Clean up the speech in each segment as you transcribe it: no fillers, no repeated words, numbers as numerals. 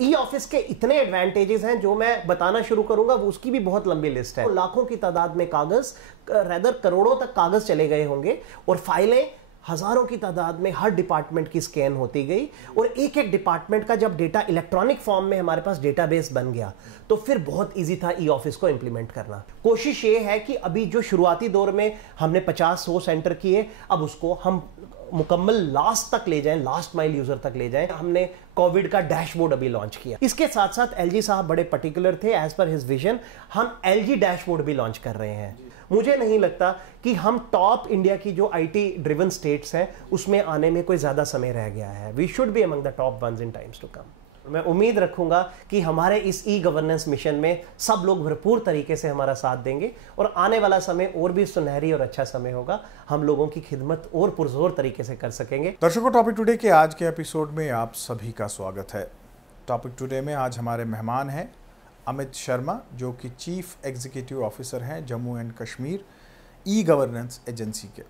E office के इतने advantages हैं जो मैं बताना शुरू करूंगा, वो उसकी भी बहुत लंबी लिस्ट है। तो लाखों की तादाद में कागज, रेदर करोड़ों तक कागज चले गए होंगे, और फाइलें हजारों की तादाद में हर डिपार्टमेंट की स्कैन होती गई, और एक एक डिपार्टमेंट का जब डेटा इलेक्ट्रॉनिक फॉर्म में हमारे पास डेटाबेस बन गया तो फिर बहुत इजी था ई ऑफिस को इंप्लीमेंट करना। कोशिश ये है कि अभी जो शुरुआती दौर में हमने 50-100 सेंटर किए, अब उसको हम मुकम्मल लास्ट तक ले जाएं, लास्ट माइल यूजर तक ले जाएं। हमने कोविड का डैशबोर्ड अभी लॉन्च किया। इसके साथ साथ एलजी साहब बड़े पर्टिकुलर थे, एज पर हिज विजन हम एलजी डैशबोर्ड भी लॉन्च कर रहे हैं। मुझे नहीं लगता कि हम टॉप इंडिया की जो आईटी ड्रिवन स्टेट्स हैं उसमें आने में कोई ज्यादा समय रह गया है। We should be among the top ones in times to come. मैं उम्मीद रखूंगा कि हमारे इस ई गवर्नेंस मिशन में सब लोग भरपूर तरीके से हमारा साथ देंगे, और आने वाला समय और भी सुनहरी और अच्छा समय होगा। हम लोगों की खिदमत और पुरजोर तरीके से कर सकेंगे। दर्शकों, टॉपिक टुडे के आज के एपिसोड में आप सभी का स्वागत है। टॉपिक टुडे में आज हमारे मेहमान हैं अमित शर्मा, जो कि चीफ एग्जीक्यूटिव ऑफिसर हैं Jammu and Kashmir e governance agency के।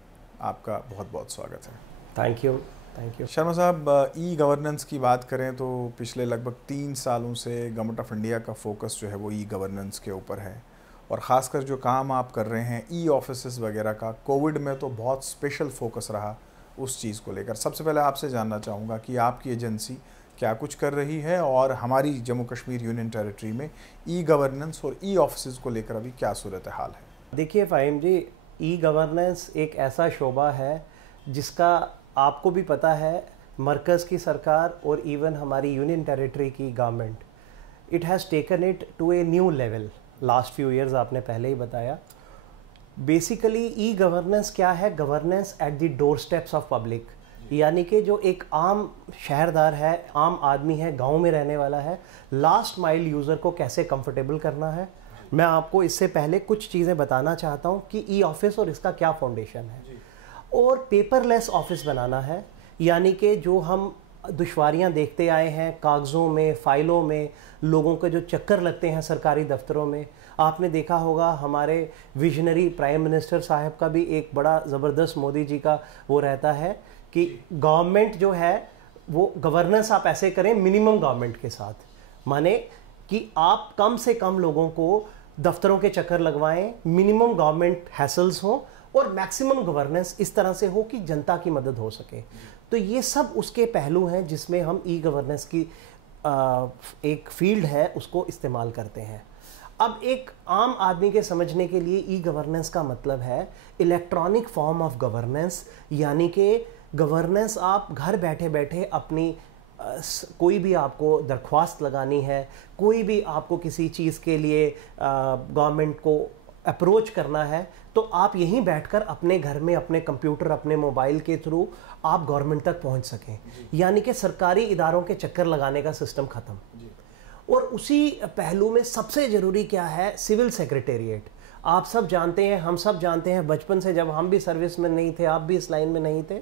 आपका बहुत बहुत स्वागत है। Thank you. Thank you Sharma साहब, ई गवर्नेंस की बात करें तो पिछले लगभग 3 सालों से गवर्नमेंट ऑफ इंडिया का फोकस जो है वो ई गवर्नेंस के ऊपर है, और ख़ासकर जो काम आप कर रहे हैं ई ऑफिसेस वगैरह का, कोविड में तो बहुत स्पेशल फोकस रहा उस चीज़ को लेकर। सबसे पहले आपसे जानना चाहूँगा कि आपकी एजेंसी क्या कुछ कर रही है, और हमारी जम्मू कश्मीर यूनियन टेरिटरी में ई गवर्नेंस और ई ऑफिसेस को लेकर अभी क्या सूरत हाल है। देखिए फ़हीम जी, ई गवर्नेंस एक ऐसा शोबा है जिसका आपको भी पता है, मरकज़ की सरकार और इवन हमारी यूनियन टेरिटरी की government, it has taken it to a new level last few years. आपने पहले ही बताया। बेसिकली ई गवर्नेंस क्या है? Governance at the doorsteps of public, यानी कि जो एक आम शहरदार है, आम आदमी है, गांव में रहने वाला है, लास्ट माइल यूज़र को कैसे कंफर्टेबल करना है। मैं आपको इससे पहले कुछ चीज़ें बताना चाहता हूँ कि ई ऑफिस और इसका क्या फाउंडेशन है। और पेपरलेस ऑफिस बनाना है, यानी कि जो हम दुश्वारियां देखते आए हैं कागज़ों में, फाइलों में, लोगों के जो चक्कर लगते हैं सरकारी दफ्तरों में। आपने देखा होगा हमारे विजनरी प्राइम मिनिस्टर साहब का भी एक बड़ा ज़बरदस्त, मोदी जी का वो रहता है कि गवर्नमेंट जो है वो गवर्नेंस आप ऐसे करें मिनिमम गवर्नमेंट के साथ, माने कि आप कम से कम लोगों को दफ्तरों के चक्कर लगवाएं, मिनिमम गवर्नमेंट हैसल्स हों, और मैक्सिमम गवर्नेंस इस तरह से हो कि जनता की मदद हो सके। तो ये सब उसके पहलू हैं जिसमें हम ई गवर्नेंस की एक फील्ड है उसको इस्तेमाल करते हैं। अब एक आम आदमी के समझने के लिए ई गवर्नेंस का मतलब है इलेक्ट्रॉनिक फॉर्म ऑफ गवर्नेंस, यानी कि गवर्नेंस आप घर बैठे बैठे अपनी कोई भी आपको दरख्वास्त लगानी है, कोई भी आपको किसी चीज़ के लिए गवर्नमेंट को अप्रोच करना है, तो आप यहीं बैठकर अपने घर में अपने कंप्यूटर, अपने मोबाइल के थ्रू आप गवर्नमेंट तक पहुंच सकें, यानी कि सरकारी इदारों के चक्कर लगाने का सिस्टम ख़त्म। और उसी पहलू में सबसे ज़रूरी क्या है? Civil secretariat. आप सब जानते हैं, हम सब जानते हैं, बचपन से जब हम भी सर्विस में नहीं थे, आप भी इस लाइन में नहीं थे,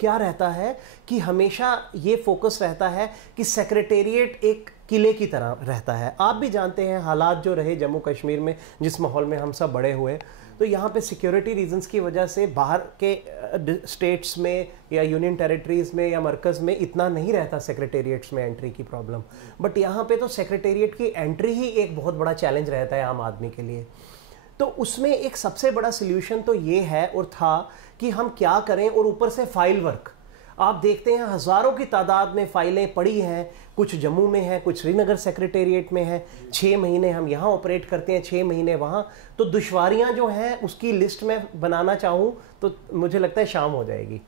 क्या रहता है कि हमेशा ये फोकस रहता है कि सेक्रेटेरिएट एक किले की तरह रहता है। आप भी जानते हैं हालात जो रहे जम्मू कश्मीर में, जिस माहौल में हम सब बड़े हुए, तो यहाँ पे सिक्योरिटी रीजंस की वजह से बाहर के स्टेट्स में या यूनियन टेरिटरीज में या मरकज़ में इतना नहीं रहता सेक्रेटेरिएट्स में एंट्री की प्रॉब्लम, बट यहाँ पे तो सेक्रेटेरिएट की एंट्री ही एक बहुत बड़ा चैलेंज रहता है आम आदमी के लिए। तो उसमें एक सबसे बड़ा सोल्यूशन तो ये है और था कि हम क्या करें, और ऊपर से फाइल वर्क। आप देखते हैं हज़ारों की तादाद में फाइलें पड़ी हैं, कुछ जम्मू में है, कुछ श्रीनगर सेक्रेटेरिएट में है। 6 महीने हम यहाँ ऑपरेट करते हैं, 6 महीने वहाँ। तो दुश्वारियाँ जो हैं उसकी लिस्ट में बनाना चाहूँ तो मुझे लगता है शाम हो जाएगी।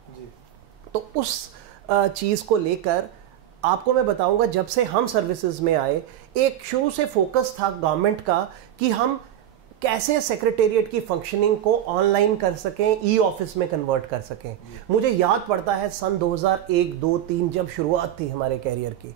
तो उस चीज़ को लेकर आपको मैं बताऊँगा, जब से हम सर्विसेज में आए, एक शुरू से फोकस था गवर्नमेंट का कि हम कैसे सेक्रेटेरिएट की फंक्शनिंग को ऑनलाइन कर सकें, ई ऑफिस में कन्वर्ट कर सकें। मुझे याद पड़ता है सन 2001, 2, 3 जब शुरुआत थी हमारे कैरियर की,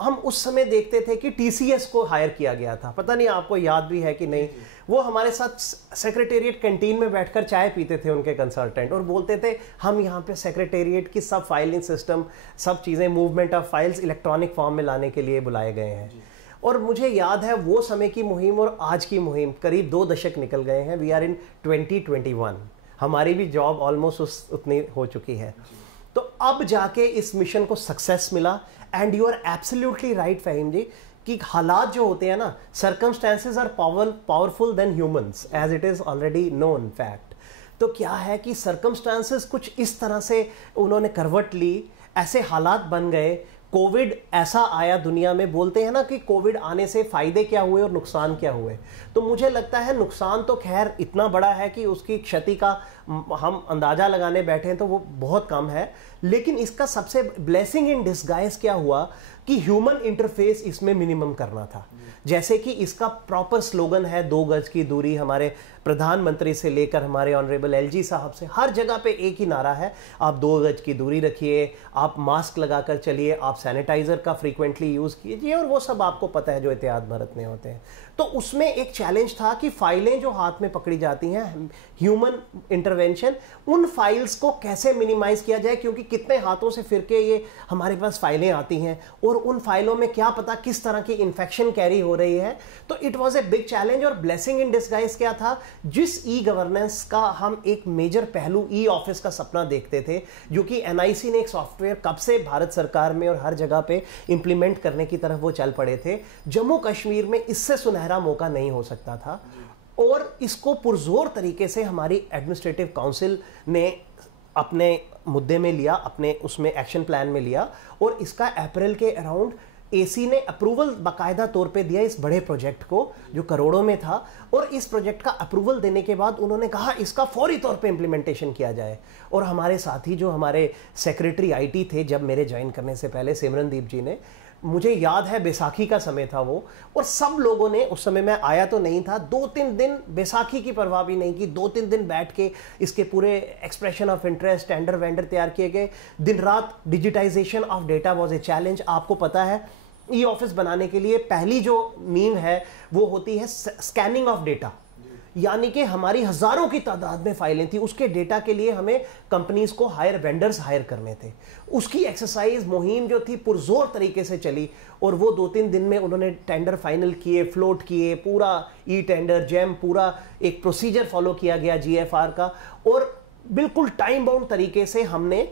हम उस समय देखते थे कि टीसीएस को हायर किया गया था। पता नहीं आपको याद भी है कि नहीं। वो हमारे साथ सेक्रेटेरिएट कैंटीन में बैठकर चाय पीते थे उनके कंसल्टेंट, और बोलते थे हम यहाँ पे सेक्रेटेरिएट की सब फाइलिंग सिस्टम, सब चीज़ें, movement of files electronic form में लाने के लिए बुलाए गए हैं। और मुझे याद है वो समय की मुहिम और आज की मुहिम, करीब 2 दशक निकल गए हैं। वी आर इन 2021, हमारी भी जॉब ऑलमोस्ट उतनी हो चुकी है। तो अब जाके इस मिशन को सक्सेस मिला। And you are absolutely right Faheem ji कि हालात जो होते हैं ना, circumstances are powerful than humans as it is already known fact. तो क्या है कि सर्कमस्टेंसेस कुछ इस तरह से उन्होंने करवट ली, ऐसे हालात बन गए, कोविड ऐसा आया दुनिया में, बोलते हैं ना कि कोविड आने से फायदे क्या हुए और नुकसान क्या हुए। तो मुझे लगता है नुकसान तो खैर इतना बड़ा है कि उसकी क्षति का हम अंदाजा लगाने बैठे हैं तो वो बहुत कम है, लेकिन इसका सबसे ब्लेसिंग इन डिस्गाइज क्या हुआ कि ह्यूमन इंटरफेस इसमें मिनिमम करना था। जैसे कि इसका प्रॉपर स्लोगन है 2 गज की दूरी, हमारे प्रधानमंत्री से लेकर हमारे ऑनरेबल एलजी साहब से हर जगह पे एक ही नारा है, आप 2 गज की दूरी रखिए, आप मास्क लगाकर चलिए, आप सैनिटाइजर का फ्रीक्वेंटली यूज कीजिए, और वो सब आपको पता है जो एहतियात बरतने होते हैं। तो उसमें एक चैलेंज था कि फाइलें जो हाथ में पकड़ी जाती हैं, ह्यूमन इंटरवेंशन, उन फाइल्स को कैसे मिनिमाइज किया जाए, क्योंकि कितने हाथों से फिर के ये हमारे पास फाइलें आती हैं और उन फाइलों में क्या पता किस तरह की इन्फेक्शन कैरी हो रही है। तो it was a big challenge. और ब्लेसिंग इन डिस्गाइज क्या था, जिस ई गवर्नेंस का हम एक मेजर पहलू ई ऑफिस का सपना देखते थे, जो कि एनआईसी ने एक सॉफ्टवेयर कब से भारत सरकार में और हर जगह पे इंप्लीमेंट करने की तरफ वो चल पड़े थे, जम्मू कश्मीर में इससे सुनहरा मौका नहीं हो सकता था। और इसको पुरजोर तरीके से हमारी एडमिनिस्ट्रेटिव काउंसिल ने अपने मुद्दे में लिया, अपने उसमें एक्शन प्लान में लिया, और इसका अप्रैल के अराउंड एसी ने अप्रूवल बाकायदा तौर पे दिया इस बड़े प्रोजेक्ट को जो करोड़ों में था। और इस प्रोजेक्ट का अप्रूवल देने के बाद उन्होंने कहा इसका फौरी तौर पे इम्प्लीमेंटेशन किया जाए। और हमारे साथी जो हमारे सेक्रेटरी आईटी थे जब मेरे ज्वाइन करने से पहले, सिमरनदीप जी ने, मुझे याद है बैसाखी का समय था वो, और सब लोगों ने, उस समय मैं आया तो नहीं था, 2-3 दिन बैसाखी की परवाह भी नहीं की, 2-3 दिन बैठ के इसके पूरे expression of interest, tender vendor तैयार किए गए। दिन रात digitisation of data was a challenge. आपको पता है ई ऑफिस बनाने के लिए पहली जो नींव है वो होती है स्कैनिंग ऑफ डेटा, यानी कि हमारी हजारों की तादाद में फाइलें थी, उसके डेटा के लिए हमें कंपनीज को वेंडर्स हायर करने थे। उसकी एक्सरसाइज मुहिम जो थी पुरजोर तरीके से चली, और वो 2-3 दिन में उन्होंने टेंडर फाइनल किए, फ्लोट किए, पूरा ई टेंडर जेम, पूरा एक प्रोसीजर फॉलो किया गया जीएफआर का, और बिल्कुल टाइम बाउंड तरीके से हमने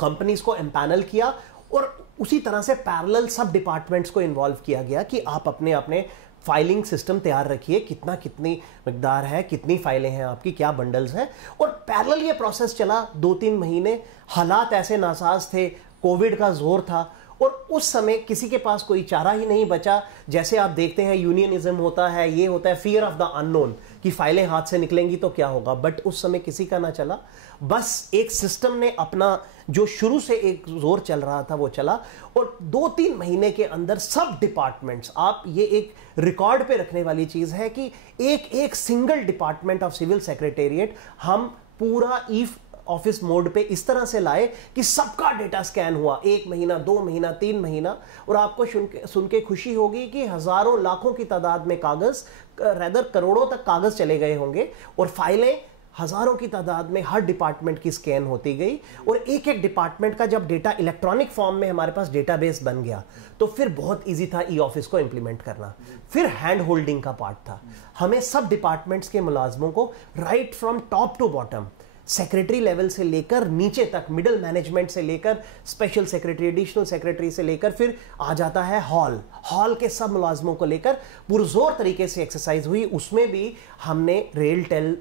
कंपनीज को एम्पैनल किया। और उसी तरह से पैरेलल सब डिपार्टमेंट्स को इन्वॉल्व किया गया कि आप अपने अपने फाइलिंग सिस्टम तैयार रखिए, कितनी मिकदार है, कितनी फाइलें हैं आपकी, क्या बंडल्स हैं। और पैरेलल ये प्रोसेस चला 2-3 महीने। हालात ऐसे नासाज थे, कोविड का जोर था, और उस समय किसी के पास कोई चारा ही नहीं बचा। जैसे आप देखते हैं यूनियनिज्म होता है, ये होता है फियर ऑफ द अननोन, कि फाइलें हाथ से निकलेंगी तो क्या होगा, बट उस समय किसी का ना चला। बस एक सिस्टम ने अपना जो शुरू से एक जोर चल रहा था वो चला, और 2-3 महीने के अंदर सब डिपार्टमेंट्स, आप ये एक रिकॉर्ड पे रखने वाली चीज है कि एक single department of civil secretariat हम पूरा ई ऑफिस मोड पे इस तरह से लाए कि सबका डेटा स्कैन हुआ। 1 महीना, 2 महीना, 3 महीना। और आपको सुन के खुशी होगी कि हजारों लाखों की तादाद में कागज, रेदर करोड़ों तक कागज चले गए होंगे, और फाइलें हजारों की तादाद में हर डिपार्टमेंट की स्कैन होती गई। और एक एक डिपार्टमेंट का जब डेटा इलेक्ट्रॉनिक फॉर्म में हमारे पास डेटाबेस बन गया, तो फिर बहुत इजी था ई ऑफिस को इंप्लीमेंट करना। फिर हैंड होल्डिंग का पार्ट था, हमें सब डिपार्टमेंट्स के मुलाजमों को right from top to bottom, secretary level से लेकर नीचे तक, मिडिल मैनेजमेंट से लेकर स्पेशल सेक्रेटरी, एडिशनल सेक्रेटरी से लेकर फिर आ जाता है हॉल के सब मुलाजमों को लेकर पुरजोर तरीके से एक्सरसाइज हुई। उसमें भी हमने रेल टेल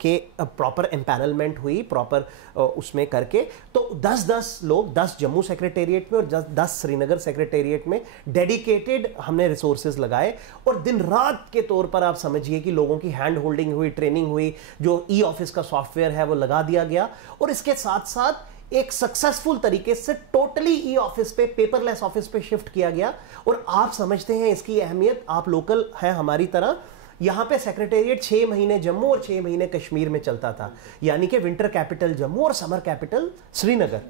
के प्रॉपर एम्पैनलमेंट हुई, प्रॉपर उसमें करके, तो 10-10 लोग, 10 जम्मू सेक्रेटेरिएट में और 10 श्रीनगर सेक्रेटेरिएट में डेडिकेटेड हमने रिसोर्सेज लगाए। और दिन रात के तौर पर आप समझिए कि लोगों की हैंड होल्डिंग हुई, ट्रेनिंग हुई, जो ई ऑफिस का सॉफ्टवेयर है वो लगा दिया गया। और इसके साथ साथ एक सक्सेसफुल तरीके से टोटली ई ऑफिस पे, पेपरलेस ऑफिस पे शिफ्ट किया गया। और आप समझते हैं इसकी अहमियत, आप लोकल हैं हमारी तरह, यहां पे सेक्रेटेरिएट 6 महीने जम्मू और 6 महीने कश्मीर में चलता था, यानी कि विंटर कैपिटल जम्मू और समर कैपिटल श्रीनगर।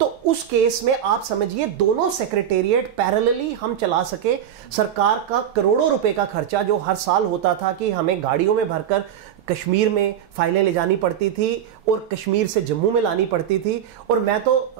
तो उस केस में आप समझिए दोनों सेक्रेटेरिएट पैरेलली हम चला सके। सरकार का करोड़ों रुपए का खर्चा जो हर साल होता था कि हमें गाड़ियों में भरकर कश्मीर में फाइलें ले जानी पड़ती थी और कश्मीर से जम्मू में लानी पड़ती थी। और मैं तो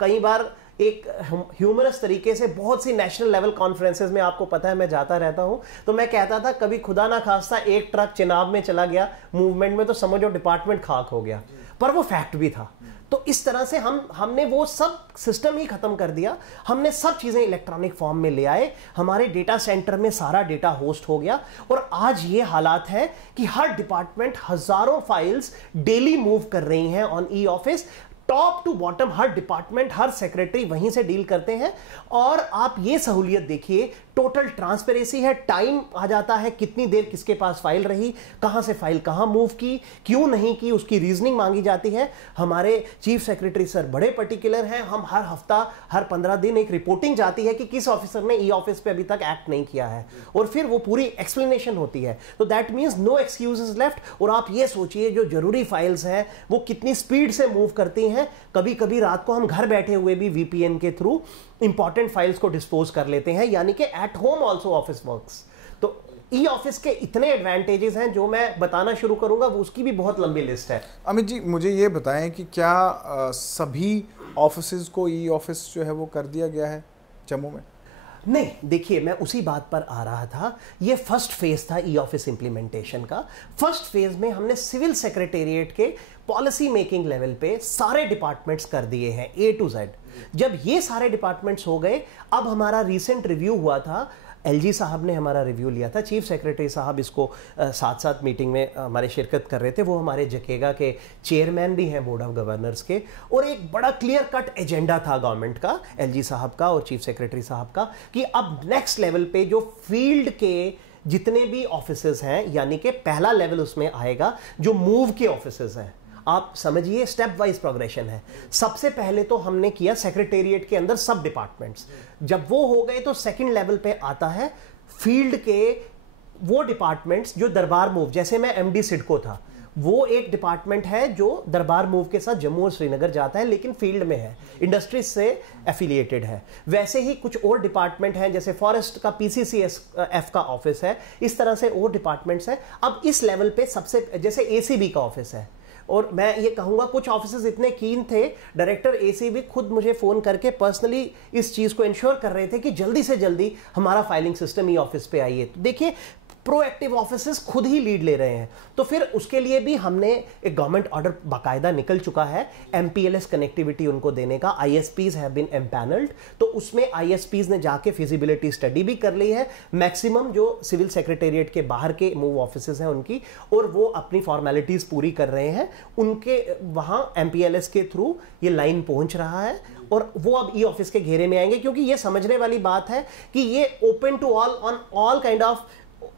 कई बार एक ह्यूमरस तरीके से बहुत सी नेशनल लेवल कॉन्फ्रेंसेस में, आपको पता है मैं जाता रहता हूं, तो मैं कहता था कभी खुदा ना खास्ता एक ट्रक चिनाब में चला गया मूवमेंट में, तो समझो डिपार्टमेंट खाक हो गया। पर वो फैक्ट भी था। तो इस तरह से हमने वो सब सिस्टम ही खत्म कर दिया, हमने सब चीजें इलेक्ट्रॉनिक फॉर्म में ले आए, हमारे डेटा सेंटर में सारा डेटा होस्ट हो गया, और आज ये हालात है कि हर डिपार्टमेंट हजारों फाइल्स डेली मूव कर रही हैं on e office. Top to bottom हर डिपार्टमेंट, हर सेक्रेटरी वहीं से डील करते हैं। और आप ये सहूलियत देखिए, टोटल ट्रांसपेरेंसी है, टाइम आ जाता है कितनी देर किसके पास फाइल रही, कहां से फाइल कहां मूव की, क्यों नहीं की, उसकी रीजनिंग मांगी जाती है। हमारे चीफ सेक्रेटरी सर बड़े पर्टिकुलर हैं, हम हर हफ्ता हर 15 दिन एक रिपोर्टिंग जाती है कि किस ऑफिसर ने ई ऑफिस पे अभी तक एक्ट नहीं किया है, और फिर वो पूरी एक्सप्लेनेशन होती है। तो that means no excuses left. और आप ये सोचिए जो जरूरी फाइल्स हैं वो कितनी स्पीड से मूव करती हैं। कभी कभी रात को हम घर बैठे हुए भी वीपीएन के थ्रू इंपॉर्टेंट फाइल्स को डिस्पोज कर लेते हैं, यानी कि at home also office works. तो ई ऑफिस के इतने एडवांटेजेस हैं, जो मैं बताना शुरू करूंगा वो उसकी भी बहुत लंबी लिस्ट है। अमित जी, मुझे ये बताएं कि क्या सभी ऑफिसेज को ई ऑफिस जो है वो कर दिया गया है जम्मू में? नहीं, देखिए मैं उसी बात पर आ रहा था। ये फर्स्ट फेज था ई ऑफिस इंप्लीमेंटेशन का। फर्स्ट फेज में हमने सिविल सेक्रेटेरिएट के पॉलिसी मेकिंग लेवल पे सारे डिपार्टमेंट्स कर दिए हैं ए टू जेड। जब ये सारे डिपार्टमेंट्स हो गए, अब हमारा रिसेंट रिव्यू हुआ था, एलजी साहब ने हमारा रिव्यू लिया था, चीफ सेक्रेटरी साहब इसको साथ साथ मीटिंग में हमारे शिरकत कर रहे थे, वो हमारे जकेगा के चेयरमैन भी हैं बोर्ड ऑफ गवर्नर्स के। और एक बड़ा क्लियर कट एजेंडा था गवर्नमेंट का, एलजी साहब का और चीफ सेक्रेटरी साहब का, कि अब नेक्स्ट लेवल पे जो फील्ड के जितने भी ऑफिसेज हैं, यानी कि पहला लेवल उसमें आएगा जो मूव के ऑफिसेज हैं। आप समझिए स्टेप वाइज प्रोग्रेशन है। सबसे पहले तो हमने किया सेक्रेटेरिएट के अंदर सब डिपार्टमेंट्स, जब वो हो गए तो सेकंड लेवल पे आता है फील्ड के वो डिपार्टमेंट्स जो दरबार मूव, जैसे मैं एमडी सिडको था, वो एक डिपार्टमेंट है जो दरबार मूव के साथ जम्मू और श्रीनगर जाता है, लेकिन फील्ड में है, इंडस्ट्रीज से एफिलिएटेड है। वैसे ही कुछ और डिपार्टमेंट हैं, जैसे फॉरेस्ट का पीसीसीएसएफ का ऑफिस है, इस तरह से और डिपार्टमेंट्स हैं। अब इस लेवल पे सबसे, जैसे एसीबी का ऑफिस है, और मैं ये कहूंगा कुछ ऑफिसेज इतने कीन थे, डायरेक्टर एसीबी खुद मुझे फोन करके पर्सनली इस चीज को इंश्योर कर रहे थे कि जल्दी से जल्दी हमारा फाइलिंग सिस्टम ई ऑफिस पे आइए। तो देखिए प्रोएक्टिव ऑफिसेस खुद ही लीड ले रहे हैं। तो फिर उसके लिए भी हमने एक गवर्नमेंट ऑर्डर बाकायदा निकल चुका है, एमपीएलएस कनेक्टिविटी उनको देने का। आईएसपीज हैव बीन एम्पैनल्ड, तो उसमें आईएसपीज ने जाके फिजिबिलिटी स्टडी भी कर ली है मैक्सिमम जो सिविल सेक्रेटेरिएट के बाहर के मूव ऑफिसेज हैं उनकी, और वो अपनी फॉर्मेलिटीज पूरी कर रहे हैं। उनके वहां एमपीएलएस के थ्रू ये लाइन पहुंच रहा है, और वो अब ई ऑफिस के घेरे में आएंगे, क्योंकि ये समझने वाली बात है कि ये open to all on all kind of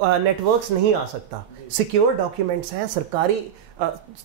networks नहीं आ सकता। सिक्योर डॉक्यूमेंट्स हैं, सरकारी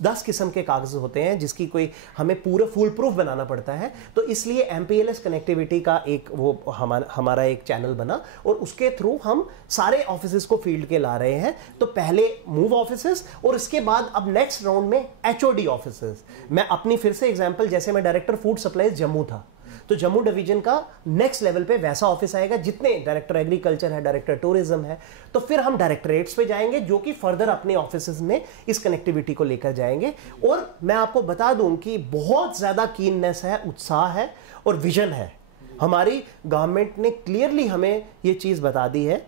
10 किस्म के कागज होते हैं जिसकी कोई हमें पूरा फुल प्रूफ बनाना पड़ता है। तो इसलिए एमपीएलएस कनेक्टिविटी का एक वो हमारा एक चैनल बना, और उसके थ्रू हम सारे ऑफिसेज को फील्ड के ला रहे हैं। तो पहले मूव ऑफिसेज, और इसके बाद अब नेक्स्ट राउंड में एचओडी ऑफिसेज। मैं अपनी फिर से एग्जांपल, जैसे मैं डायरेक्टर फूड सप्लाईज जम्मू था, तो जम्मू डिवीजन का नेक्स्ट लेवल पे वैसा ऑफिस आएगा, जितने डायरेक्टर एग्रीकल्चर है, डायरेक्टर टूरिज्म है, तो फिर हम डायरेक्टरेट्स पे जाएंगे जो कि फर्दर अपने ऑफिसेज में इस कनेक्टिविटी को लेकर जाएंगे। और मैं आपको बता दूं कि बहुत ज्यादा कीननेस है, उत्साह है और विजन है। हमारी गवर्नमेंट ने क्लियरली हमें ये चीज बता दी है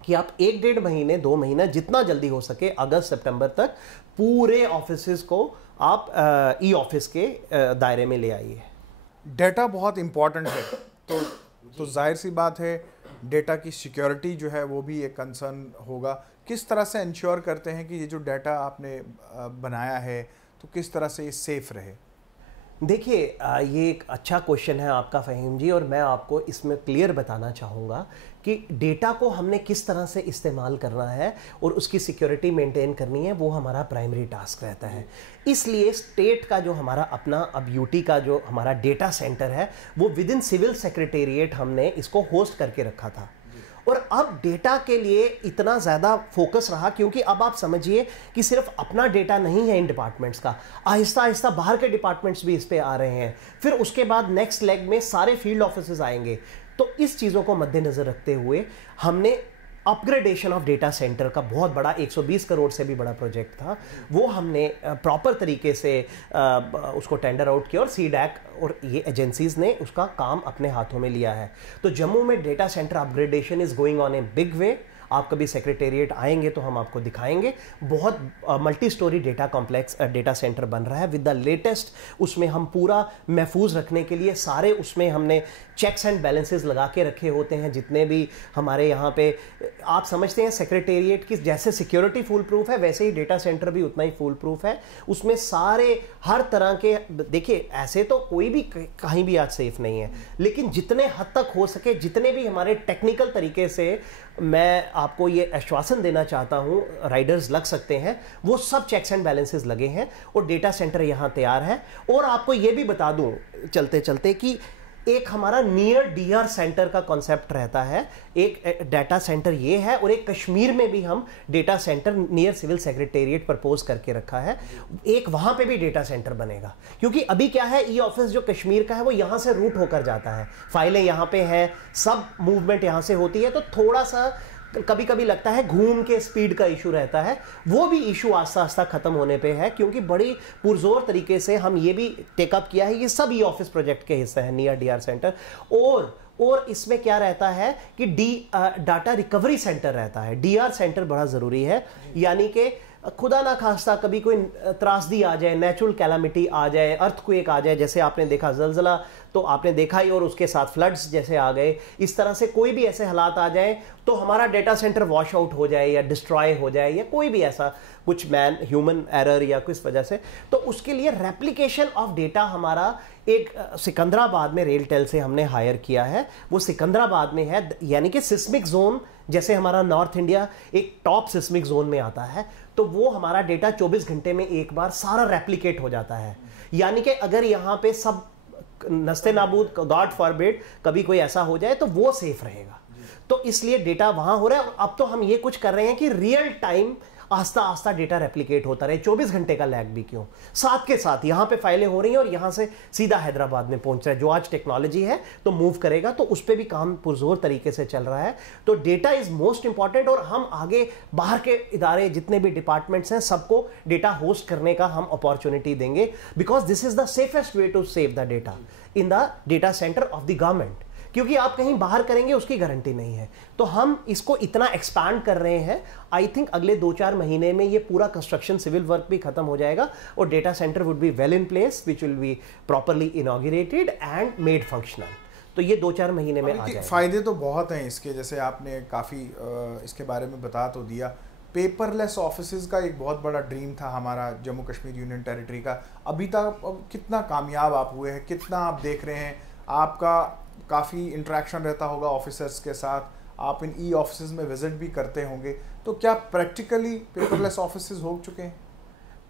कि आप 1-1.5 महीने 2 महीना जितना जल्दी हो सके अगस्त सितंबर तक पूरे ऑफिसेज को आप ई ऑफिस के दायरे में ले आइए। डेटा बहुत इम्पॉर्टेंट है, तो जाहिर सी बात है डेटा की सिक्योरिटी जो है वो भी एक कंसर्न होगा। किस तरह से इंश्योर करते हैं कि ये जो डेटा आपने बनाया है तो किस तरह से ये सेफ रहे? देखिए ये एक अच्छा क्वेश्चन है आपका फ़हीम जी, और मैं आपको इसमें क्लियर बताना चाहूँगा कि डेटा को हमने किस तरह से इस्तेमाल करना है और उसकी सिक्योरिटी मेंटेन करनी है, वो हमारा प्राइमरी टास्क रहता है। इसलिए स्टेट का जो हमारा अपना अब यूटी का जो हमारा डेटा सेंटर है, वो विद इन सिविल सेक्रेटेरिएट हमने इसको होस्ट करके रखा था। और अब डेटा के लिए इतना ज़्यादा फोकस रहा, क्योंकि अब आप समझिए कि सिर्फ अपना डेटा नहीं है इन डिपार्टमेंट्स का, आहिस्ता आहिस्ता बाहर के डिपार्टमेंट्स भी इस पे आ रहे हैं। फिर उसके बाद नेक्स्ट लेग में सारे फील्ड ऑफिसेज आएंगे। तो इस चीज़ों को मद्देनज़र रखते हुए हमने अपग्रेडेशन ऑफ डेटा सेंटर का बहुत बड़ा 120 करोड़ से भी बड़ा प्रोजेक्ट था, वो हमने प्रॉपर तरीके से उसको टेंडर आउट किया, और सीडैक और ये एजेंसीज ने उसका काम अपने हाथों में लिया है। तो जम्मू में data centre upgradation is going on a big way. आप कभी सेक्रेटेरिएट आएंगे तो हम आपको दिखाएंगे। बहुत multi storey data complex data centre बन रहा है विद द लेटेस्ट। उसमें हम पूरा महफूज रखने के लिए सारे उसमें हमने चेक्स एंड बैलेंसेस लगा के रखे होते हैं। जितने भी हमारे यहाँ पे आप समझते हैं सेक्रेटेरिएट की जैसे सिक्योरिटी फुल प्रूफ है, वैसे ही डेटा सेंटर भी उतना ही फुल प्रूफ है। उसमें सारे हर तरह के, देखिए ऐसे तो कोई भी कहीं भी आज सेफ नहीं है, लेकिन जितने हद तक हो सके, जितने भी हमारे टेक्निकल तरीके से मैं आपको ये आश्वासन देना चाहता हूं राइडर्स लग सकते हैं, वो सब चेक्स एंड बैलेंसेस लगे हैं और डेटा सेंटर यहां तैयार है। और आपको ये भी बता दूं चलते चलते कि एक हमारा नियर डीआर सेंटर का कॉन्सेप्ट रहता है। एक डेटा सेंटर ये है और एक कश्मीर में भी हम data centre near civil secretariat propose करके रखा है। एक वहां पे भी डेटा सेंटर बनेगा, क्योंकि अभी क्या है, ई ऑफिस जो कश्मीर का है वो यहां से रूट होकर जाता है, फाइलें यहां पे हैं, सब मूवमेंट यहां से होती है, तो थोड़ा सा कभी कभी लगता है घूम के स्पीड का इशू रहता है। वो भी इशू आस्ता आस्ता खत्म होने पे है, क्योंकि बड़ी पुरजोर तरीके से हम ये भी टेकअप किया है, ये सब ई ऑफिस प्रोजेक्ट के हिस्से हैं नियर डीआर सेंटर। और इसमें क्या रहता है कि डाटा रिकवरी सेंटर रहता है। डीआर सेंटर बड़ा जरूरी है, यानी कि खुदा ना खास्ता कभी कोई त्रासदी आ जाए, नेचुरल कैलामिटी आ जाए, अर्थक्वेक आ जाए, जैसे आपने देखा ज़लज़ला तो आपने देखा ही, और उसके साथ फ्लड्स जैसे आ गए, इस तरह से कोई भी ऐसे हालात आ जाए तो हमारा डेटा सेंटर वॉश आउट हो जाए या डिस्ट्रॉय हो जाए या कोई भी ऐसा कुछ ह्यूमन एरर या किस वजह से, तो उसके लिए रेप्लिकेशन ऑफ डेटा हमारा एक सिकंदराबाद में रेलटेल से हमने हायर किया है। वो सिकंदराबाद में है, यानी कि सिस्मिक जोन, जैसे हमारा नॉर्थ इंडिया एक टॉप सिस्मिक जोन में आता है, तो वो हमारा डेटा 24 घंटे में एक बार सारा रेप्लिकेट हो जाता है। यानी कि अगर यहाँ पे सब नस्ते नाबूद, गॉड फॉरबिड, कभी कोई ऐसा हो जाए तो वो सेफ रहेगा। तो इसलिए डेटा वहां हो रहा है। अब तो हम ये कुछ कर रहे हैं कि रियल टाइम आस्ता आस्ता डेटा रेप्लिकेट होता रहे, 24 घंटे का लैग भी क्यों, साथ के साथ यहाँ पे फाइलें हो रही हैं और यहाँ से सीधा हैदराबाद में पहुंच रहा है। जो आज टेक्नोलॉजी है तो मूव करेगा, तो उस पर भी काम पुरजोर तरीके से चल रहा है। तो डेटा इज मोस्ट इंपॉर्टेंट, और हम आगे बाहर के इदारे जितने भी डिपार्टमेंट्स हैं सबको डेटा होस्ट करने का हम अपॉर्चुनिटी देंगे, because this is the safest way to save the data in the data centre of the government. क्योंकि आप कहीं बाहर करेंगे उसकी गारंटी नहीं है। तो हम इसको इतना एक्सपैंड कर रहे हैं, आई थिंक अगले 2-4 महीने में ये पूरा कंस्ट्रक्शन सिविल वर्क भी खत्म हो जाएगा और data centre would be well in place, which will be properly inaugurated and made functional. तो ये 2-4 महीने में आ जाएगा। फायदे तो बहुत हैं इसके, जैसे आपने काफ़ी इसके बारे में बता तो दिया। पेपरलेस ऑफिसेज का एक बहुत बड़ा ड्रीम था हमारा जम्मू कश्मीर यूनियन टेरिटरी का, अभी तक कितना कामयाब आप हुए हैं, कितना आप देख रहे हैं? आपका काफ़ी इंटरेक्शन रहता होगा ऑफिसर्स के साथ, आप इन ई ऑफिसेज में विजिट भी करते होंगे, तो क्या प्रैक्टिकली पेपरलेस ऑफिसेज हो चुके हैं?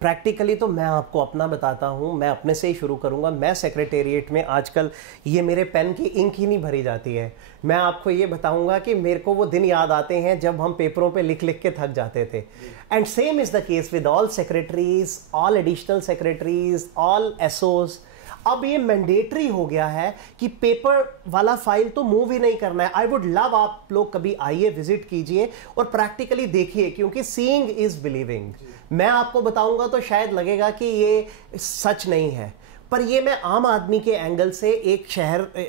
प्रैक्टिकली तो मैं आपको अपना बताता हूँ, मैं अपने से ही शुरू करूँगा। मैं सेक्रेटेरिएट में आजकल ये मेरे पेन की इंक ही नहीं भरी जाती है। मैं आपको ये बताऊँगा कि मेरे को वो दिन याद आते हैं जब हम पेपरों पे लिख लिख के थक जाते थे। And same is the case with all secretaries, all additional secretaries, all SOs. अब ये मैंडेटरी हो गया है कि पेपर वाला फाइल तो मूव ही नहीं करना है। आई वुड लव आप लोग कभी आइए, विजिट कीजिए और प्रैक्टिकली देखिए, क्योंकि सीइंग इज बिलीविंग। मैं आपको बताऊंगा तो शायद लगेगा कि ये सच नहीं है, पर ये मैं आम आदमी के एंगल से, एक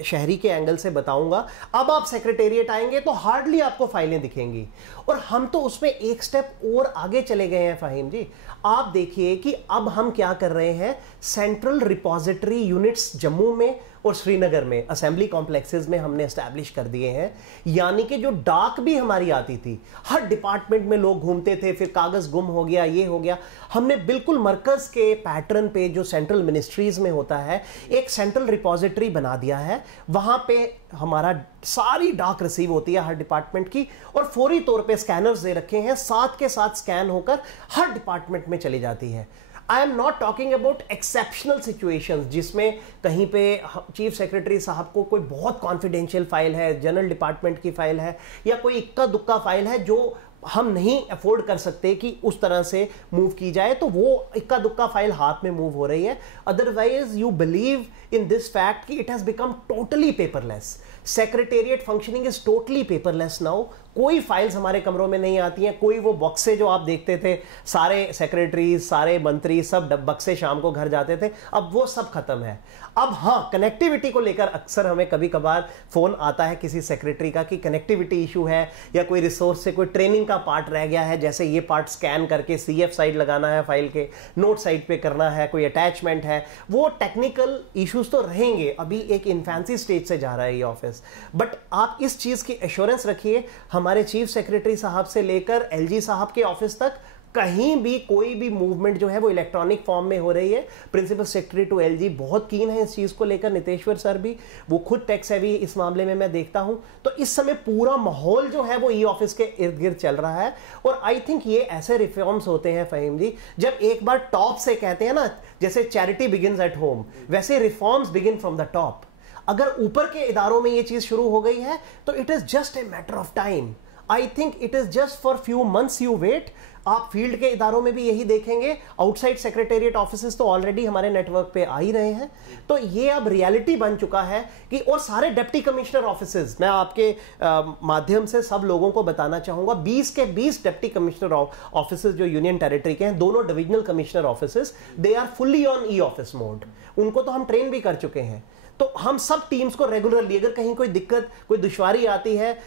शहरी के एंगल से बताऊंगा। अब आप सेक्रेटेरिएट आएंगे तो हार्डली आपको फाइलें दिखेंगी, और हम तो उसमें एक स्टेप और आगे चले गए हैं फाहिम जी। आप देखिए कि अब हम क्या कर रहे हैं, सेंट्रल रिपोजिटरी यूनिट्स जम्मू में और श्रीनगर में असेंबली कॉम्प्लेक्सेस में हमने एस्टैब्लिश कर दिए हैं। यानी कि जो डाक भी हमारी आती थी, हर डिपार्टमेंट में लोग घूमते थे, फिर कागज गुम हो गया, ये हो गया, हमने बिल्कुल मरकज के पैटर्न पे जो सेंट्रल मिनिस्ट्रीज में होता है एक सेंट्रल रिपोजिटरी बना दिया है। वहां पे हमारा सारी डाक रिसीव होती है हर डिपार्टमेंट की, और फौरी तौर पे स्कैनर्स दे रखे हैं, साथ के साथ स्कैन होकर हर डिपार्टमेंट में चली जाती है। I am not talking about exceptional situations जिसमें कहीं पे चीफ सेक्रेटरी साहब को कोई बहुत कॉन्फिडेंशियल फाइल है, जनरल डिपार्टमेंट की फाइल है, या कोई इक्का दुक्का फाइल है जो हम नहीं अफोर्ड कर सकते कि उस तरह से मूव की जाए, तो वो इक्का दुक्का फाइल हाथ में मूव हो रही है। Otherwise you believe in this fact कि it has become totally paperless. Secretariat functioning is totally paperless now. कोई फाइल्स हमारे कमरों में नहीं आती हैं, कोई वो बक्से जो आप देखते थे, सारे सेक्रेटरीज, सारे मंत्री, सब बक्से शाम को घर जाते थे, अब वो सब खत्म है। अब हाँ, कनेक्टिविटी को लेकर अक्सर हमें कभी कभार फोन आता है किसी सेक्रेटरी का कि कनेक्टिविटी इशू है, या कोई रिसोर्स से कोई ट्रेनिंग का पार्ट रह गया है, जैसे ये पार्ट स्कैन करके CF साइड लगाना है, फाइल के नोट साइड पे करना है, कोई अटैचमेंट है। वो टेक्निकल इश्यूज तो रहेंगे, अभी एक इन्फेंसी स्टेज से जा रहा है ये ऑफिस। बट आप इस चीज की एश्योरेंस रखिए, हमारे चीफ सेक्रेटरी साहब से लेकर LG साहब के ऑफिस तक कहीं भी कोई भी मूवमेंट जो है वो इलेक्ट्रॉनिक फॉर्म में हो रही है। प्रिंसिपल सेक्रेटरी टू LG बहुत कीन है इस चीज को लेकर, नितेश्वर सर भी, वो खुद टेक सेवी इस मामले में मैं देखता हूं। तो इस समय पूरा माहौल जो है वो ई ऑफिस के इर्द गिर्द चल रहा है। और आई थिंक ये ऐसे रिफॉर्म्स होते हैं फहीम जी, जब एक बार टॉप से कहते हैं ना, जैसे चैरिटी बिगिंस एट होम, वैसे reforms begin from the top. अगर ऊपर के इदारों में ये चीज शुरू हो गई है तो it is just a matter of time. I think it is just for few months, you wait. आप फील्ड के इदारों में भी यही देखेंगे, आउटसाइड सेक्रेटेरिएट ऑफिसेस तो ऑलरेडी हमारे नेटवर्क पे आ ही रहे हैं। तो ये अब रियलिटी बन चुका है कि, और सारे डिप्टी कमिश्नर ऑफिसेस, मैं आपके माध्यम से सब लोगों को बताना चाहूंगा, 20 के 20 डिप्टी कमिश्नर ऑफिसेस जो यूनियन टेरिटरी के हैं, दोनों divisional commissioner offices, they are fully on e office mode. उनको तो हम ट्रेन भी कर चुके हैं। तो हम सब टीम्स को रेगुलरली, अगर कहीं कोई दिक्कत, कोई दुश्वारी आती है,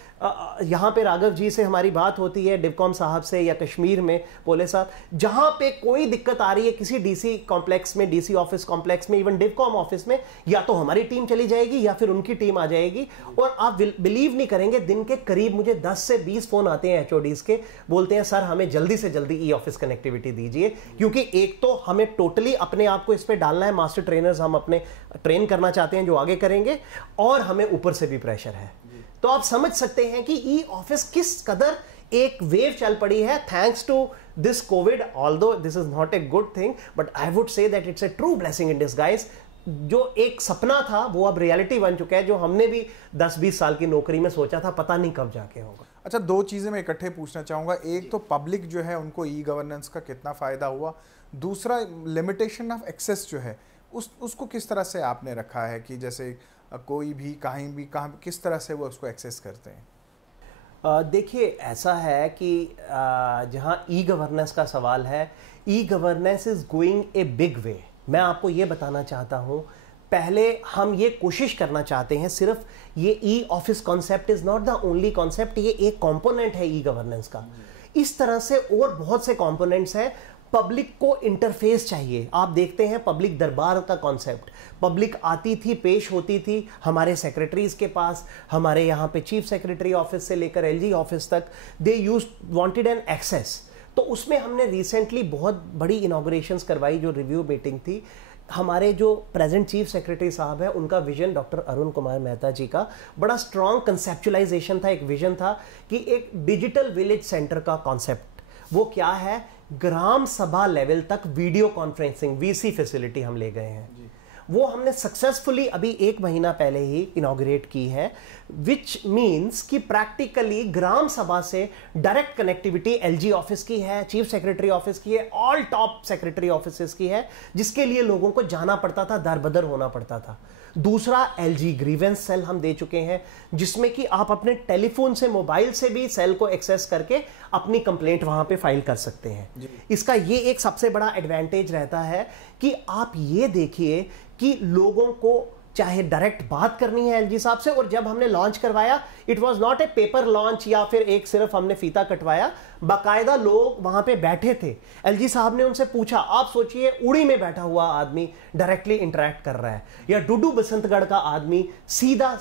यहां पे राघव जी से हमारी बात होती है, डिवकॉम साहब से, या कश्मीर में पोले साहब, जहां पे कोई दिक्कत आ रही है किसी डीसी कॉम्प्लेक्स में, डीसी ऑफिस कॉम्प्लेक्स में, इवन डिवकॉम ऑफिस में, या तो हमारी टीम चली जाएगी या फिर उनकी टीम आ जाएगी। और आप बिलीव नहीं करेंगे, दिन के करीब मुझे 10 से 20 फोन आते हैं HODs के, बोलते हैं सर हमें जल्दी से जल्दी ई ऑफिस कनेक्टिविटी दीजिए, क्योंकि एक तो हमें टोटली अपने आप को इस पर डालना है, मास्टर ट्रेनर्स हम अपने ट्रेन करना चाहते हैं जो आगे करेंगे, और हमें ऊपर से भी प्रेशर है। तो आप समझ सकते हैं कि ई ऑफिस किस कदर एक वेव चल पड़ी है, thanks to this COVID. Although this is not a good thing, but I would say that it's a true blessing in disguise. जो एक सपना था वो अब रियलिटी बन चुका है, जो हमने भी 10-20 साल की नौकरी में सोचा था, पता नहीं कब जाके होगा। अच्छा, दो चीज़ें मैं इकट्ठे पूछना चाहूँगा। एक तो पब्लिक जो है उनको ई गवर्नेंस का कितना फ़ायदा हुआ, दूसरा लिमिटेशन ऑफ एक्सेस जो है उसको किस तरह से आपने रखा है कि जैसे कोई भी कहाँ किस तरह से वो उसको एक्सेस करते हैं? देखिए, ऐसा है कि जहाँ ई गवर्नेंस का सवाल है, e governance is going a big way. मैं आपको ये बताना चाहता हूँ, पहले हम ये कोशिश करना चाहते हैं, सिर्फ ये e office concept is not the only concept, ये एक कॉम्पोनेंट है ई गवर्नेंस का। इस तरह से और बहुत से कॉम्पोनेंट्स हैं। पब्लिक को इंटरफेस चाहिए। आप देखते हैं पब्लिक दरबार का कॉन्सेप्ट, पब्लिक आती थी, पेश होती थी हमारे सेक्रेटरीज के पास, हमारे यहाँ पे चीफ सेक्रेटरी ऑफिस से लेकर LG ऑफिस तक, दे यूज वांटेड एन एक्सेस। तो उसमें हमने रिसेंटली बहुत बड़ी इनॉग्रेशंस करवाई, जो रिव्यू मीटिंग थी। हमारे जो प्रेजेंट चीफ सेक्रेटरी साहब है, उनका विजन, डॉक्टर अरुण कुमार मेहता जी का बड़ा स्ट्रॉन्ग कंसेप्चुलाइजेशन था, एक विजन था कि एक डिजिटल विलेज सेंटर का कॉन्सेप्ट, वो क्या है, ग्राम सभा लेवल तक वीडियो कॉन्फ्रेंसिंग VC फैसिलिटी हम ले गए हैं। वो हमने सक्सेसफुली अभी 1 महीना पहले ही इनॉग्रेट की है, विच मीन्स कि प्रैक्टिकली ग्राम सभा से डायरेक्ट कनेक्टिविटी LG ऑफिस की है, चीफ सेक्रेटरी ऑफिस की है, ऑल टॉप सेक्रेटरी ऑफिस की है, जिसके लिए लोगों को जाना पड़ता था, दरबदर होना पड़ता था। दूसरा, LG ग्रीवेंस सेल हम दे चुके हैं, जिसमें कि आप अपने टेलीफोन से, मोबाइल से भी सेल को एक्सेस करके अपनी कंप्लेंट वहां पे फाइल कर सकते हैं। इसका ये एक सबसे बड़ा एडवांटेज रहता है कि आप ये देखिए कि लोगों को चाहे डायरेक्ट बात करनी है LG साहब से, और जब हमने लॉन्च करवाया, it was not a paper launch या फिर एक सिर्फ हमने फीता कटवाया, बाकायदा लोग वहां पे बैठे थे। LG साहब ने उनसे पूछा, आप सोचिए उड़ी में बैठा हुआ आदमी डायरेक्टली इंटरेक्ट कर रहा है, या डुडू बसंतगढ़ का आदमी सीधा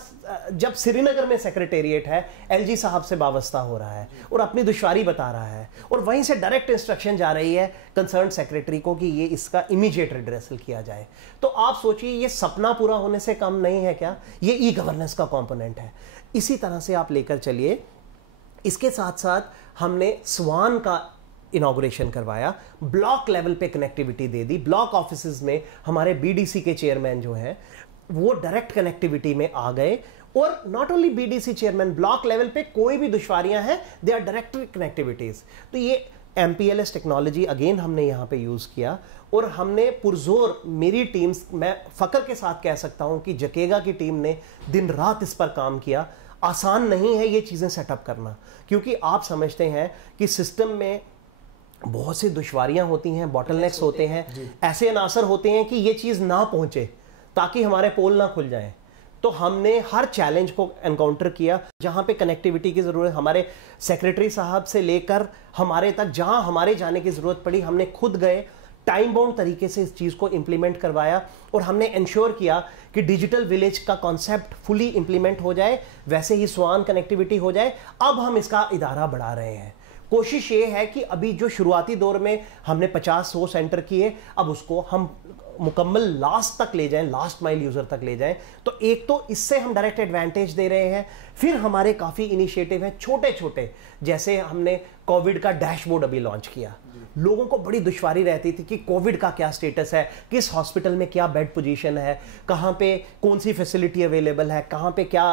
जब श्रीनगर में सेक्रेटेरिएट है, LG साहब से वाबस्ता हो रहा है और अपनी दुश्वारी बता रहा है, और वहीं से डायरेक्ट इंस्ट्रक्शन जा रही है कंसर्न सेक्रेटरी को कि ये इसका इमीडिएट रिड्रेसल किया जाए। तो आप सोचिए, ये सपना पूरा होने से कम नहीं है क्या? ये ई गवर्नेंस का कंपोनेंट है। इसी तरह से आप लेकर चलिए। इसके साथ साथ हमने स्वान का इनॉग्रेशन करवाया, ब्लॉक लेवल पे कनेक्टिविटी दे दी। ब्लॉक ऑफिसेज में हमारे BDC के चेयरमैन जो हैं वो डायरेक्ट कनेक्टिविटी में आ गए, और not only BDC chairman, block level पे कोई भी दुश्वारियां हैं, दे आर डायरेक्ट कनेक्टिविटीज। तो ये MPLS टेक्नोलॉजी अगेन हमने यहाँ पे यूज़ किया और हमने पुरजोर, मेरी टीम्स, मैं फ़ख्र के साथ कह सकता हूँ कि जकेगा की टीम ने दिन रात इस पर काम किया। आसान नहीं है ये चीज़ें सेटअप करना, क्योंकि आप समझते हैं कि सिस्टम में बहुत सी दुश्वारियाँ होती हैं, बॉटलनेक्स होते हैं, ऐसे अनासर होते हैं कि ये चीज़ ना पहुँचे ताकि हमारे पोल ना खुल जाएं। तो हमने हर चैलेंज को एनकाउंटर किया। जहां पे कनेक्टिविटी की ज़रूरत, हमारे सेक्रेटरी साहब से लेकर हमारे तक जहां हमारे जाने की ज़रूरत पड़ी, हमने खुद गए, टाइम बाउंड तरीके से इस चीज़ को इंप्लीमेंट करवाया और हमने इंश्योर किया कि डिजिटल विलेज का कॉन्सेप्ट फुली इंप्लीमेंट हो जाए, वैसे ही स्वान कनेक्टिविटी हो जाए। अब हम इसका इदारा बढ़ा रहे हैं। कोशिश ये है कि अभी जो शुरुआती दौर में हमने 50-100 सेंटर किए, अब उसको हम मुकम्मल लास्ट तक ले जाएं, लास्ट माइल यूज़र तक ले जाएं। तो एक तो इससे हम डायरेक्ट एडवांटेज दे रहे हैं। फिर हमारे काफ़ी इनिशिएटिव हैं छोटे छोटे, जैसे हमने कोविड का डैशबोर्ड अभी लॉन्च किया। लोगों को बड़ी दुश्वारी रहती थी कि कोविड का क्या स्टेटस है, किस हॉस्पिटल में क्या बेड पोजीशन है, कहाँ पे कौन सी फैसिलिटी अवेलेबल है, कहाँ पे क्या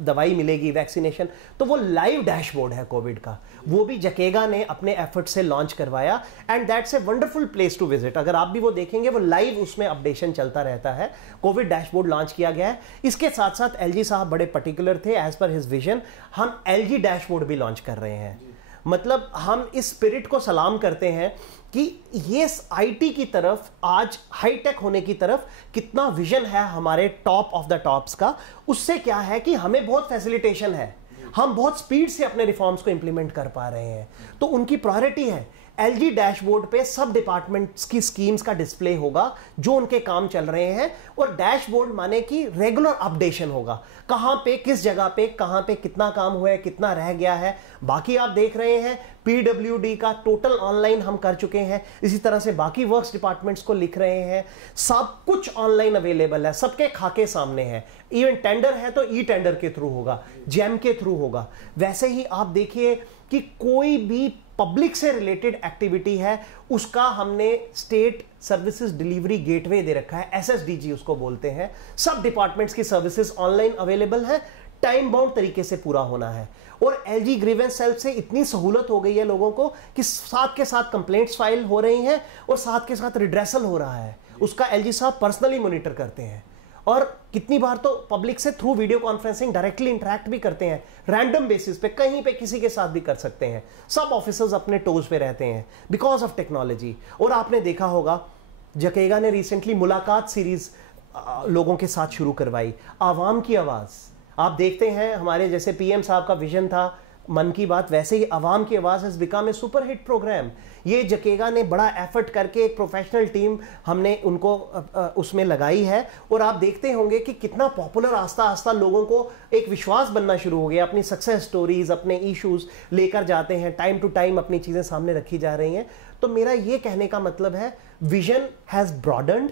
दवाई मिलेगी, वैक्सीनेशन। तो वो लाइव डैशबोर्ड है कोविड का, वो भी जकेगा ने अपने एफर्ट से लॉन्च करवाया and that's a wonderful place to visit. अगर आप भी वो देखेंगे, वो लाइव उसमें अपडेशन चलता रहता है। कोविड डैशबोर्ड लॉन्च किया गया है। इसके साथ साथ एलजी साहब बड़े पर्टिकुलर थे, एज पर हिज विजन हम एलजी डैशबोर्ड भी लॉन्च कर रहे हैं। मतलब हम इस स्पिरिट को सलाम करते हैं कि ये आईटी की तरफ, आज हाईटेक होने की तरफ कितना विजन है हमारे टॉप ऑफ द टॉप्स का। उससे क्या है कि हमें बहुत फैसिलिटेशन है, हम बहुत स्पीड से अपने रिफॉर्म्स को इंप्लीमेंट कर पा रहे हैं। तो उनकी प्रायोरिटी है एलजी डैशबोर्ड पे सब डिपार्टमेंट्स की स्कीम्स का डिस्प्ले होगा जो उनके काम चल रहे हैं, और डैशबोर्ड माने कि रेगुलर अपडेशन होगा, कहां पे किस जगह पे कहां पे कितना काम हुआ है, कितना रह गया है। बाकी आप देख रहे हैं पीडब्ल्यूडी का टोटल ऑनलाइन हम कर चुके हैं, इसी तरह से बाकी वर्क्स डिपार्टमेंट्स को लिख रहे हैं। सब कुछ ऑनलाइन अवेलेबल है, सबके खाके सामने है। इवन टेंडर है तो ई टेंडर के थ्रू होगा, जेम के थ्रू होगा। वैसे ही आप देखिए कि कोई भी पब्लिक से रिलेटेड एक्टिविटी है, उसका हमने स्टेट सर्विसेज डिलीवरी गेटवे दे रखा है, SSDG उसको बोलते हैं। सब डिपार्टमेंट्स की सर्विसेज ऑनलाइन अवेलेबल है, टाइम बाउंड तरीके से पूरा होना है। और एलजी ग्रीवेंस सेल से इतनी सहूलत हो गई है लोगों को कि साथ के साथ कंप्लेंट्स फाइल हो रही हैं और साथ के साथ रिड्रेसल हो रहा है, उसका एलजी साहब पर्सनली मॉनिटर करते हैं। और कितनी बार तो पब्लिक से through video conferencing directly interact भी करते हैं, रैंडम बेसिस पे, कहीं पे किसी के साथ भी कर सकते हैं। सब ऑफिसर्स अपने टोज पे रहते हैं बिकॉज ऑफ टेक्नोलॉजी। और आपने देखा होगा जकेगा ने रिसेंटली मुलाकात सीरीज लोगों के साथ शुरू करवाई, आवाम की आवाज़। आप देखते हैं हमारे जैसे पीएम साहब का विजन था मन की बात, वैसे ही आवाम की आवाज़ has become a super hit programme. ये जकेगा ने बड़ा एफर्ट करके एक प्रोफेशनल टीम हमने उनको उसमें लगाई है, और आप देखते होंगे कि कितना पॉपुलर आस्ता आस्ता लोगों को एक विश्वास बनना शुरू हो गया। अपनी सक्सेस स्टोरीज, अपने इश्यूज लेकर जाते हैं, टाइम टू टाइम अपनी चीज़ें सामने रखी जा रही हैं। तो मेरा ये कहने का मतलब है vision has broadened,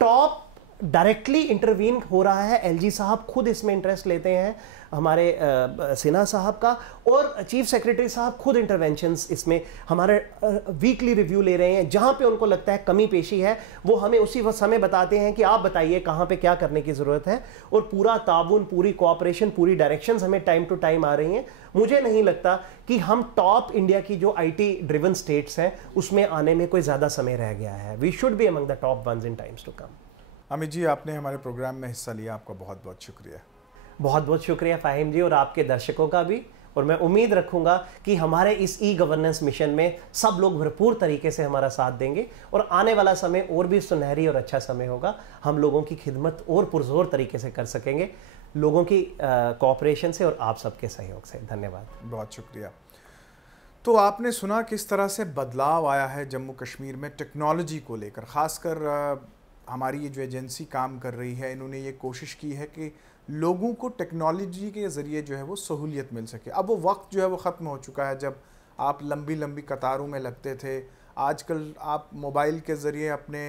top directly intervene हो रहा है। एलजी साहब खुद इसमें इंटरेस्ट लेते हैं, हमारे सिन्हा साहब का, और चीफ सेक्रेटरी साहब खुद इंटरवेंशंस इसमें हमारे वीकली रिव्यू ले रहे हैं। जहां पे उनको लगता है कमी पेशी है वो हमें उसी वक्त समय बताते हैं कि आप बताइए कहां पे क्या करने की ज़रूरत है। और पूरा ताउन, पूरी कोऑपरेशन, पूरी डायरेक्शंस हमें टाइम टू टाइम आ रही हैं। मुझे नहीं लगता कि हम टॉप इंडिया की जो IT ड्रिवन स्टेट्स हैं उसमें आने में कोई ज़्यादा समय रह गया है। We should be among the top ones in times to come. Amit ji, आपने हमारे प्रोग्राम में हिस्सा लिया, आपका बहुत बहुत शुक्रिया। बहुत बहुत शुक्रिया फ़ाहिम जी, और आपके दर्शकों का भी। और मैं उम्मीद रखूंगा कि हमारे इस गवर्नेंस मिशन में सब लोग भरपूर तरीके से हमारा साथ देंगे, और आने वाला समय और भी सुनहरी और अच्छा समय होगा। हम लोगों की खिदमत और पुरजोर तरीके से कर सकेंगे, लोगों की कोऑपरेशन से और आप सबके सहयोग से। धन्यवाद, बहुत शुक्रिया। तो आपने सुना किस तरह से बदलाव आया है जम्मू कश्मीर में टेक्नोलॉजी को लेकर। ख़ासकर हमारी ये जो एजेंसी काम कर रही है, इन्होंने ये कोशिश की है कि लोगों को टेक्नोलॉजी के ज़रिए जो है वो सहूलियत मिल सके। अब वो वक्त जो है वो ख़त्म हो चुका है जब आप लंबी लंबी कतारों में लगते थे। आजकल आप मोबाइल के ज़रिए अपने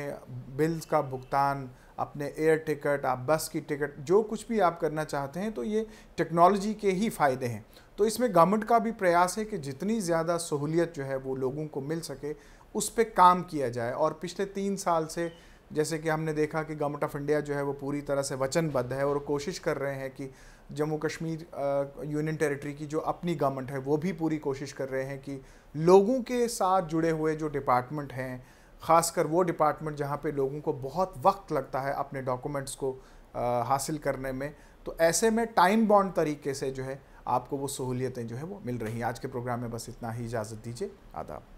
बिल्स का भुगतान, अपने एयर टिकट, आप बस की टिकट, जो कुछ भी आप करना चाहते हैं, तो ये टेक्नोलॉजी के ही फ़ायदे हैं। तो इसमें गवर्नमेंट का भी प्रयास है कि जितनी ज़्यादा सहूलियत जो है वो लोगों को मिल सके, उस पर काम किया जाए। और पिछले 3 साल से जैसे कि हमने देखा कि गवर्नमेंट ऑफ इंडिया जो है वो पूरी तरह से वचनबद्ध है और कोशिश कर रहे हैं कि जम्मू कश्मीर यूनियन टेरिटरी की जो अपनी गवर्नमेंट है वो भी पूरी कोशिश कर रहे हैं कि लोगों के साथ जुड़े हुए जो डिपार्टमेंट हैं, ख़ासकर वो डिपार्टमेंट जहाँ पे लोगों को बहुत वक्त लगता है अपने डॉक्यूमेंट्स को हासिल करने में, तो ऐसे में टाइम बॉन्ड तरीके से जो है आपको वो सहूलियतें जो है वो मिल रही हैं। आज के प्रोग्राम में बस इतना ही, इजाज़त दीजिए, आदाब।